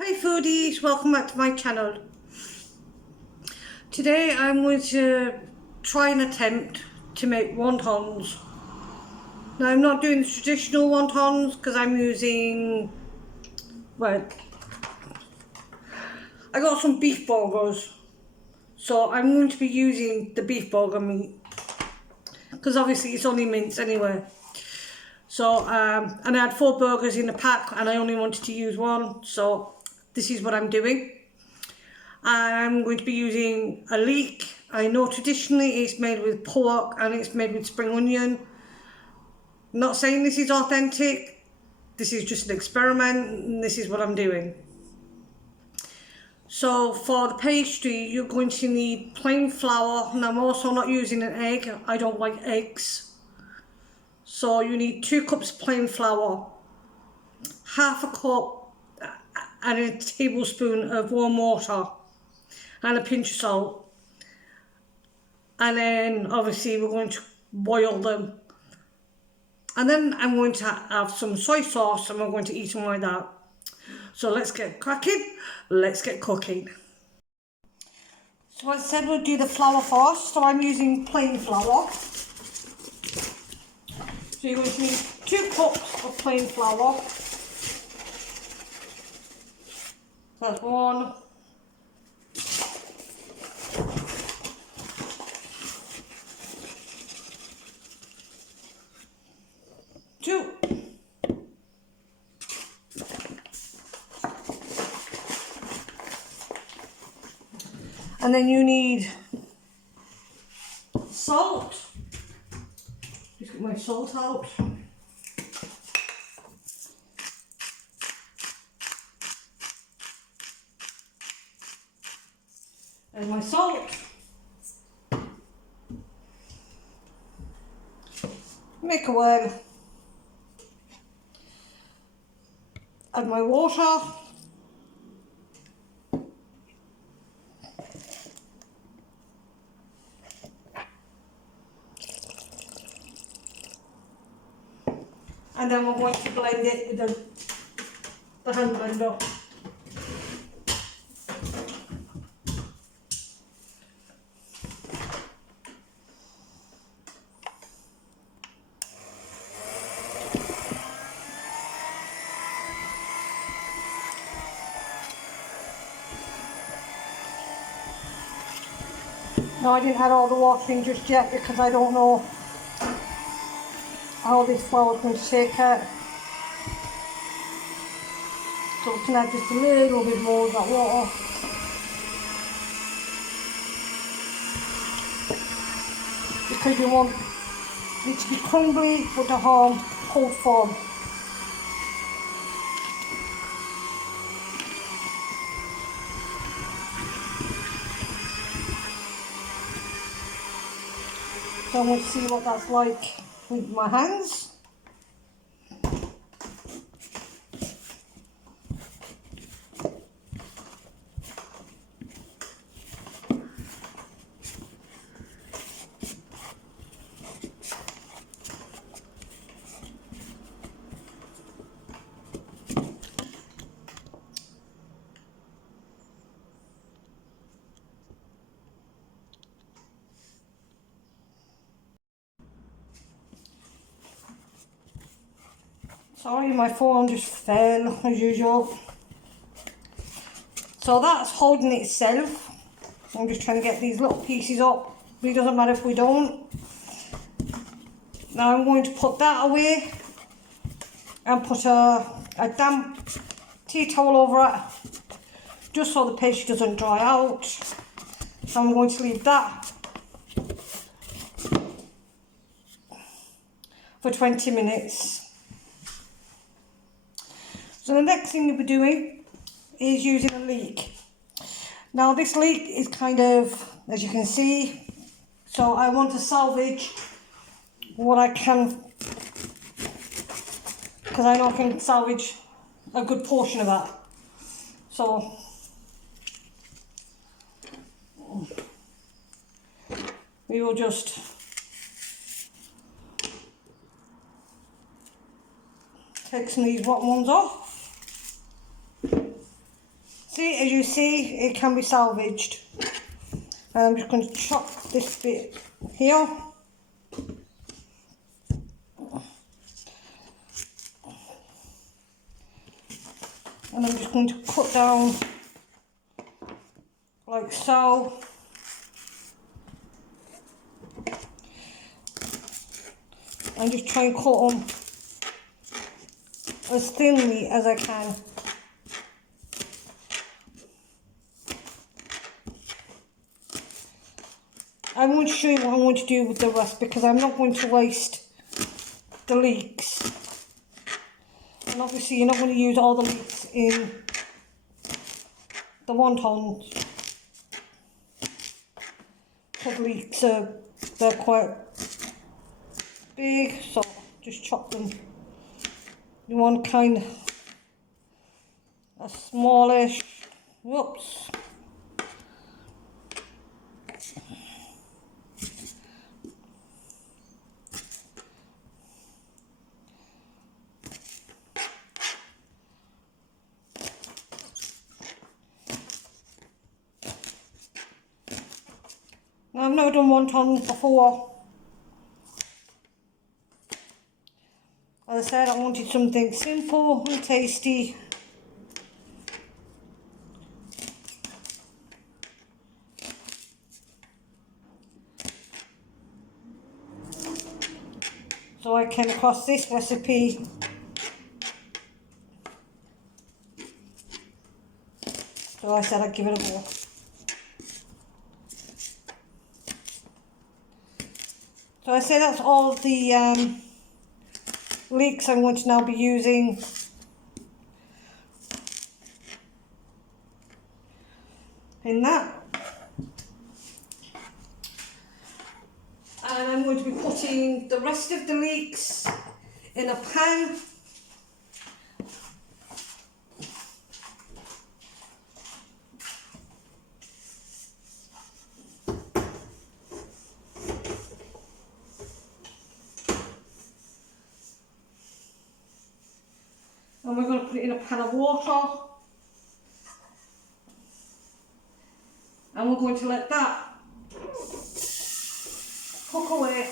Hi foodies, welcome back to my channel. Today I'm going to try and attempt to make wontons. Now I'm not doing the traditional wontons because I'm using, well, I got some beef burgers. So I'm going to be using the beef burger meat because obviously it's only minced anyway. So, and I had 4 burgers in the pack and I only wanted to use one. So this is what I'm doing. I'm going to be using a leek. I know traditionally it's made with pork and it's made with spring onion. I'm not saying this is authentic. This is just an experiment and this is what I'm doing. So for the pastry you're going to need plain flour, and I'm also not using an egg. I don't like eggs. So you need 2 cups plain flour, half a cup and a tablespoon of warm water and a pinch of salt, and then obviously we're going to boil them, and then I'm going to have some soy sauce and we're going to eat them like that. So let's get cracking, let's get cooking. So as I said, we'll do the flour first. So I'm using plain flour. So you're going to need 2 cups of plain flour. That's 1. 2. And then you need salt. Just get my salt out. And my salt. Make a well. Add my water. And then we're going to blend it with the hand blender. No, I didn't add all the water in just yet because I don't know how this flour is going to take it. So we can add just a little bit more of that water. Because you want it to be crumbly but the cold form. So I'm going to see what that's like with my hands. Sorry, my phone just fell as usual. So that's holding itself. I'm just trying to get these little pieces up, but it doesn't matter if we don't. Now I'm going to put that away and put a damp tea towel over it, just so the pastry doesn't dry out. So I'm going to leave that for 20 minutes. So the next thing you'll be doing is using a leek. Now this leek is kind of, as you can see, so I want to salvage what I can, because I know I can salvage a good portion of that. So we will just take some of these rotten ones off. See, as you see, it can be salvaged. I'm just going to chop this bit here. And I'm just going to cut down like so. And just try and cut them as thinly as I can. I won't show you what I'm going to do with the rest because I'm not going to waste the leeks. And obviously you're not going to use all the leeks in the wontons. Because leeks they're quite big, so just chop them. You want kind of a smallish, whoops. Now, I've never done wontons before. As I said, I wanted something simple and tasty. So I came across this recipe. So I said I'd give it a go. So I say that's all the leeks I'm going to now be using. In that. And I'm going to be putting the rest of the leeks in a pan. And we're going to put it in a pan of water. And we're going to let that cook away.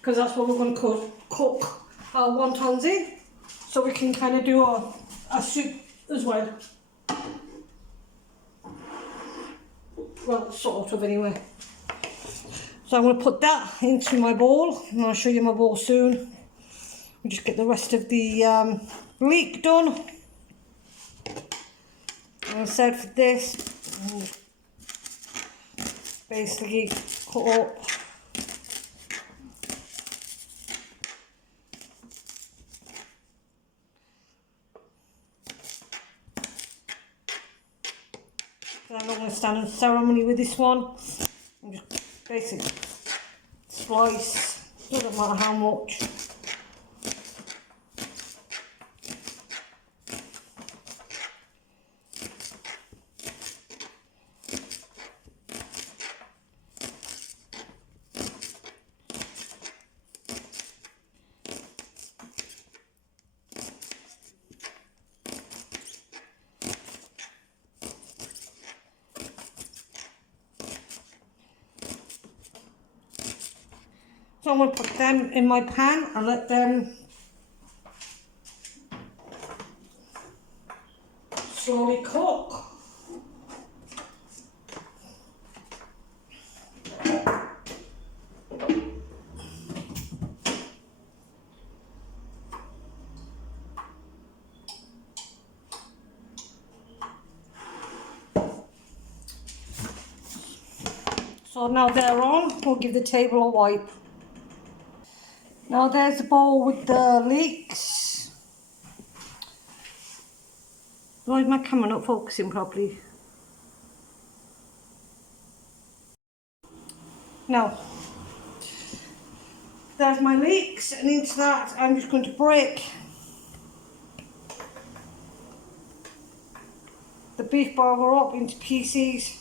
Because that's what we're going to cook our wontons in. So we can kind of do a soup as well. Well, sort of anyway. So I'm going to put that into my bowl, and I'll show you my bowl soon. We'll just get the rest of the leek done. And I said for this, basically cut up. I'm not going to stand in ceremony with this one. I'm just basically slice, doesn't matter how much. So I'm going to put them in my pan and let them slowly cook. So now they're on, we'll give the table a wipe. Now there's the bowl with the leeks. Why is my camera not focusing properly? Now, there's my leeks, and into that I'm just going to break the beef burger up into pieces.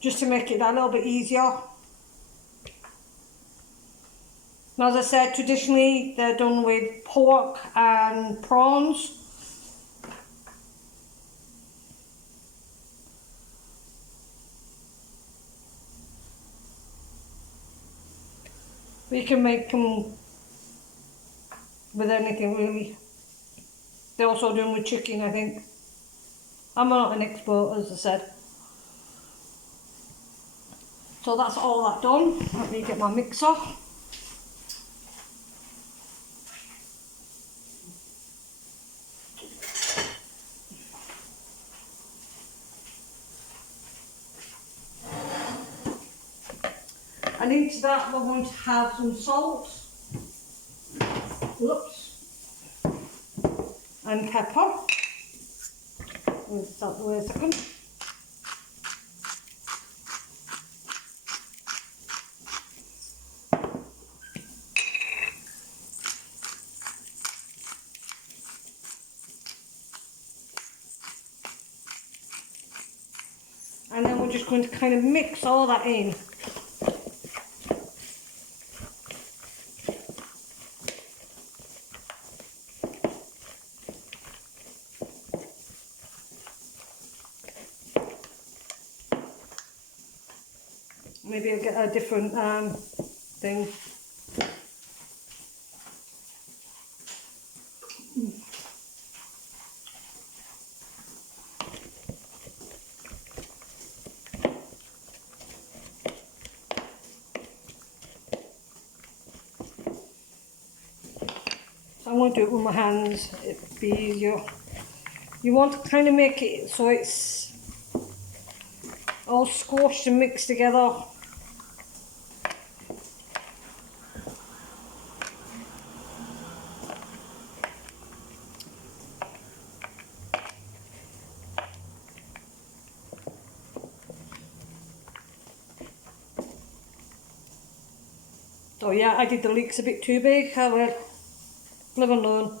Just to make it that little bit easier. As I said, traditionally they're done with pork and prawns. We can make them with anything really. They also do them with chicken, I think. I'm not an expert, as I said. So that's all that done. Let me get my mixer. And into that we're going to have some salt, whoops, and pepper. Wait a second. And then we're just going to kind of mix all that in. Maybe I'll get a different thing. So I'm going to do it with my hands, it'd be easier. You want to kind of make it so it's all squashed and mixed together. So yeah, I did the leeks a bit too big. I will live and learn.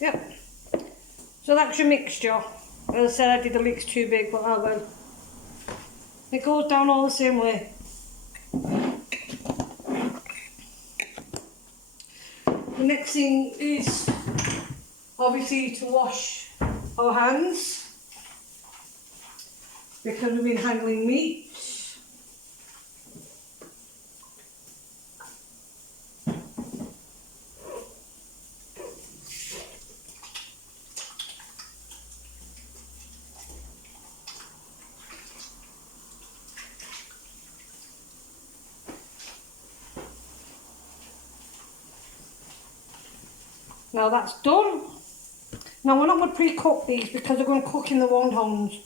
Yep. So that's your mixture. As I said, I did the leeks too big, but oh well. It goes down all the same way. The next thing is obviously to wash our hands because we've been handling meat. Now that's done. Now we're not going to pre-cook these because they're going to cook in the wontons.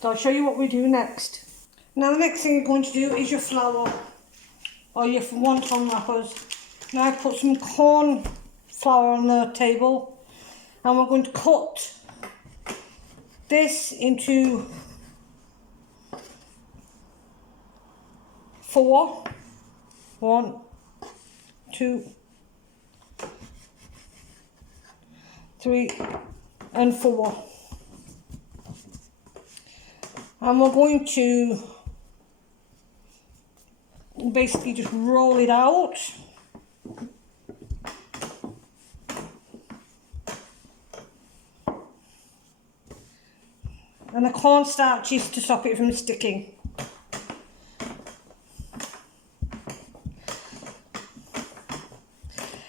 So I'll show you what we do next. Now the next thing you're going to do is your flour or your wonton wrappers. Now I've put some corn flour on the table and we're going to cut this into 4. 1, 2, 3 and 4. And we're going to basically just roll it out. And the cornstarch is to stop it from sticking.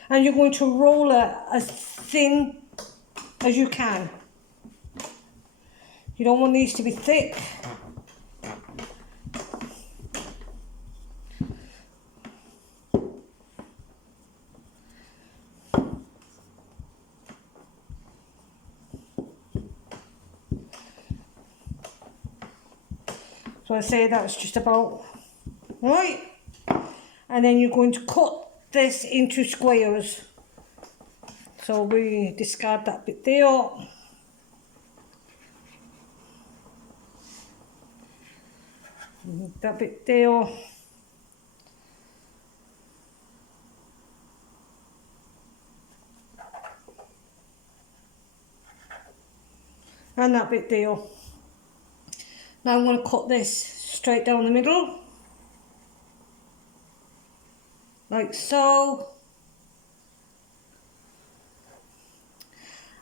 And you're going to roll it as thin as you can. You don't want these to be thick. So I say that's just about right. And then you're going to cut this into squares. So we discard that bit there. That bit there. and that bit there. Now I'm going to cut this straight down the middle, like so,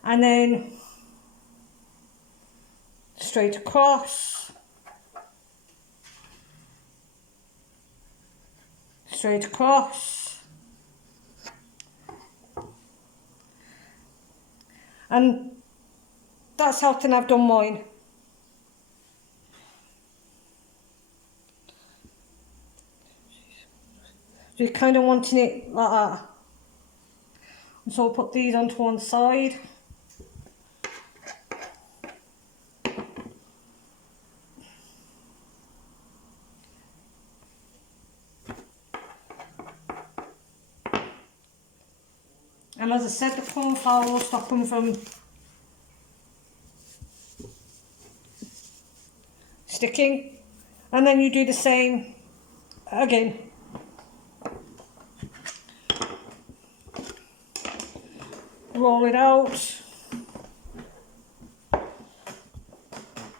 and then straight across, straight across, and that's how thin I've done mine. So you're kind of wanting it like that. And so I'll put these onto one side. And as I said, the corn flour will stop them from sticking. And then you do the same again. Roll it out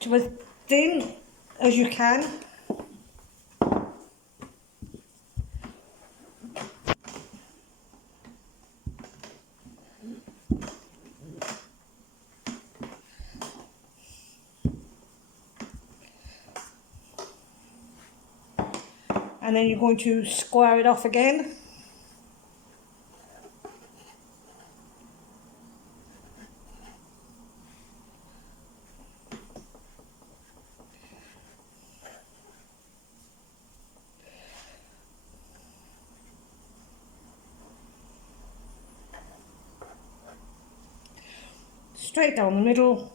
to as thin as you can. And then you're going to square it off again. Straight down the middle.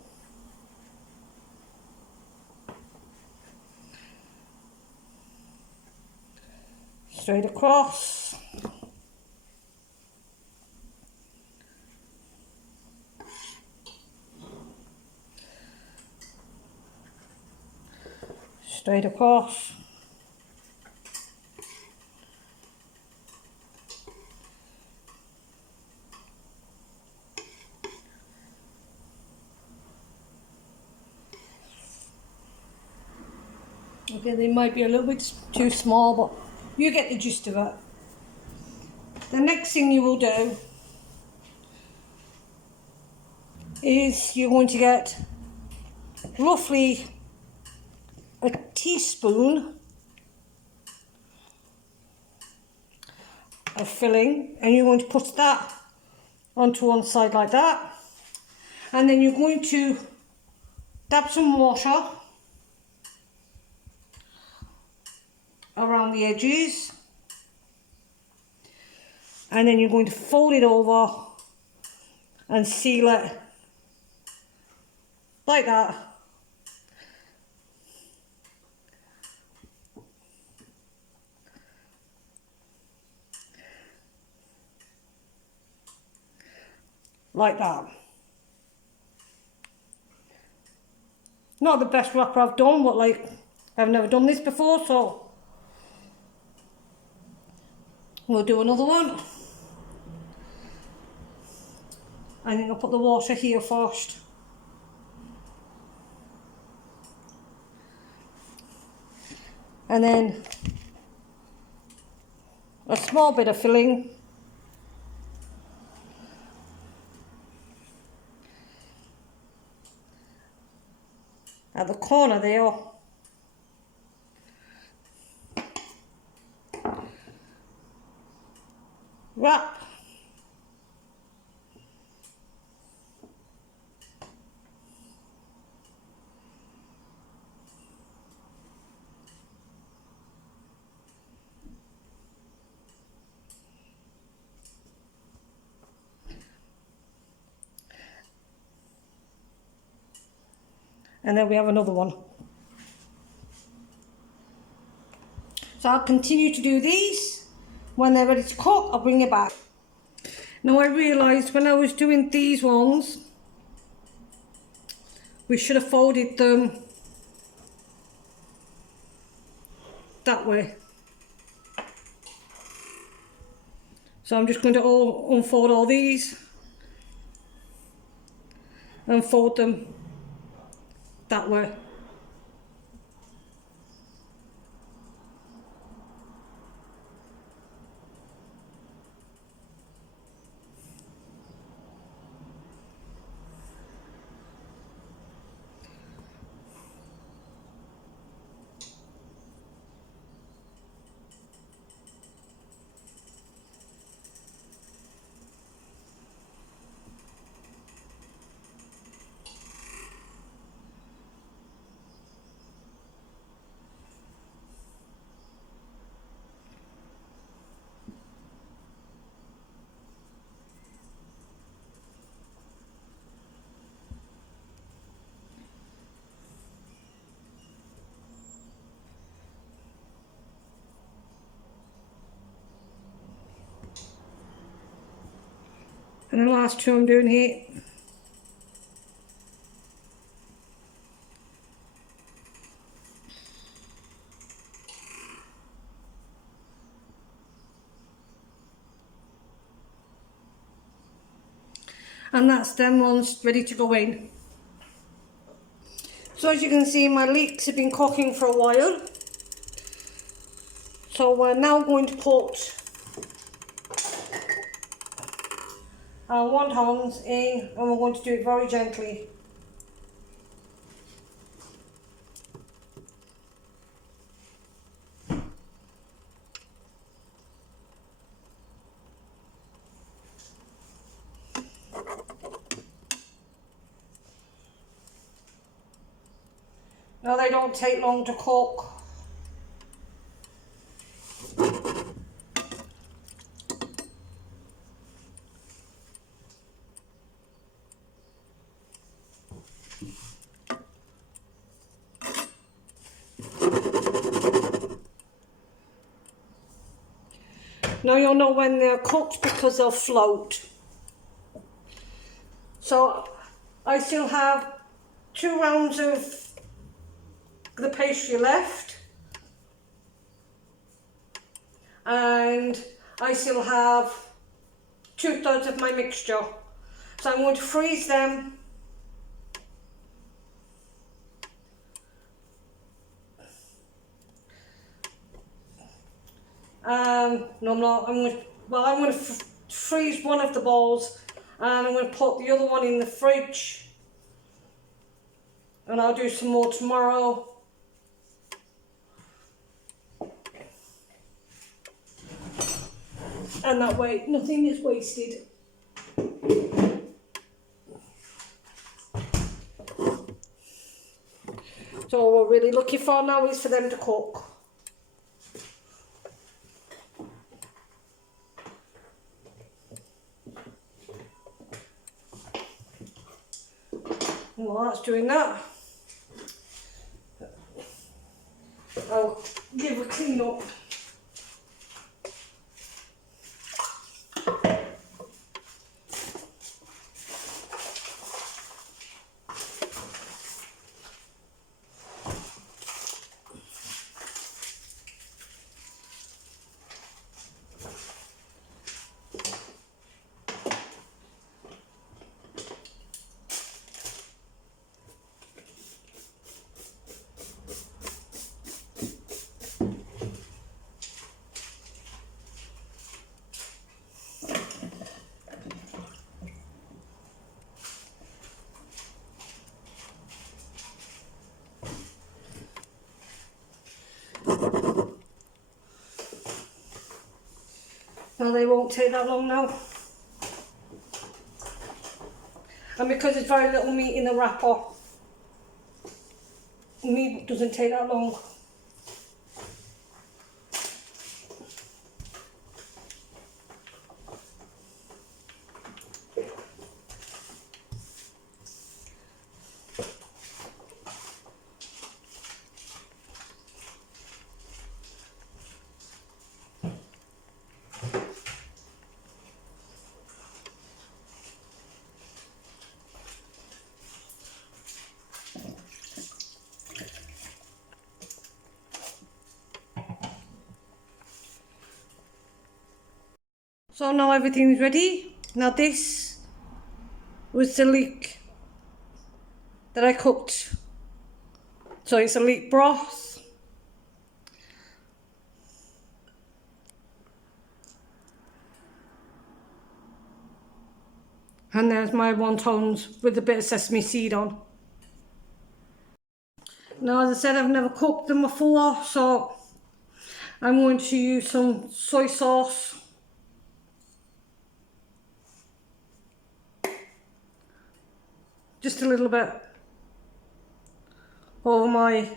Straight across. Straight across. Okay, they might be a little bit too small, but you get the gist of it. The next thing you will do is you're going to get roughly a teaspoon of filling, and you're going to put that onto one side like that, and then you're going to dab some water around the edges, and then you're going to fold it over and seal it like that. Like that. Not the best wrapper I've done, but like, I've never done this before, so we'll do another one. I think I'll put the water here first. And then a small bit of filling. At the corner there. Wrap. And then we have another one. So I'll continue to do these. When they're ready to cook, I'll bring it back. Now I realised when I was doing these ones, we should have folded them that way. So I'm just going to unfold all these and fold them that way. And the last two I'm doing here. And that's them ones ready to go in. So as you can see, my leeks have been cooking for a while. So we're now going to put our wontons in, and we're going to do it very gently. Now they don't take long to cook. Now you'll know when they're cooked because they'll float. So I still have 2 rounds of the pastry left, and I still have 2/3 of my mixture. So I'm going to freeze them. No, I'm not. I'm going to freeze one of the balls, and I'm going to put the other one in the fridge, and I'll do some more tomorrow. And that way nothing is wasted. So what we're really looking for now is for them to cook. While that's doing that, I'll give a clean up. Now they won't take that long now. And because there's very little meat in the wrapper, meat doesn't take that long. So now everything's ready. Now this was the leek that I cooked So it's a leek broth. And there's my wontons with a bit of sesame seed on. Now, as I said, I've never cooked them before, so I'm going to use some soy sauce. Just a little bit over my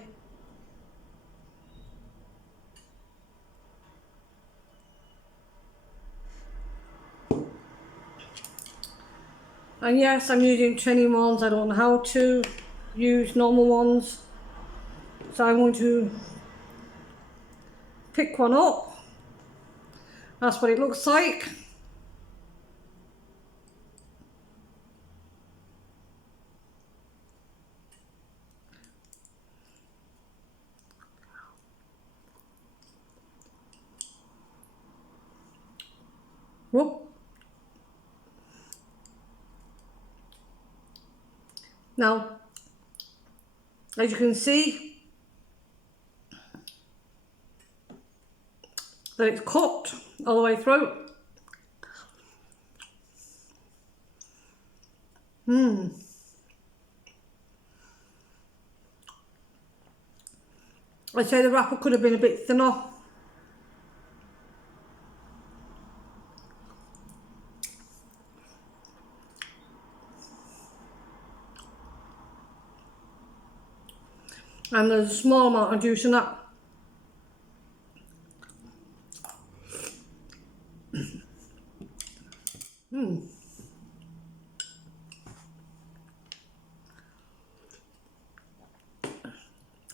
and yes, I'm using training ones. I don't know how to use normal ones, so I'm going to pick one up. That's what it looks like. Whoop. Now, as you can see, that it's cooked all the way through. I'd say the wrapper could have been a bit thinner. And there's a small amount of juice in that.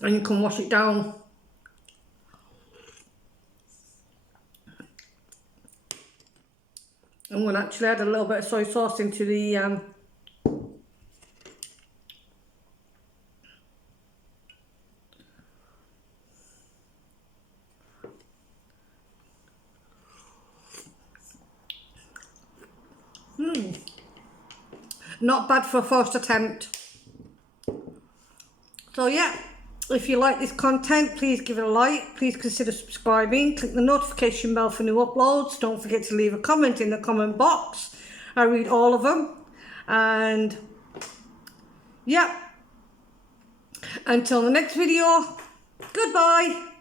And you can wash it down. I'm going to actually add a little bit of soy sauce into the Not bad for a first attempt. So yeah, if you like this content, please give it a like. Please consider subscribing. Click the notification bell for new uploads. Don't forget to leave a comment in the comment box. I read all of them. And yeah, until the next video, goodbye.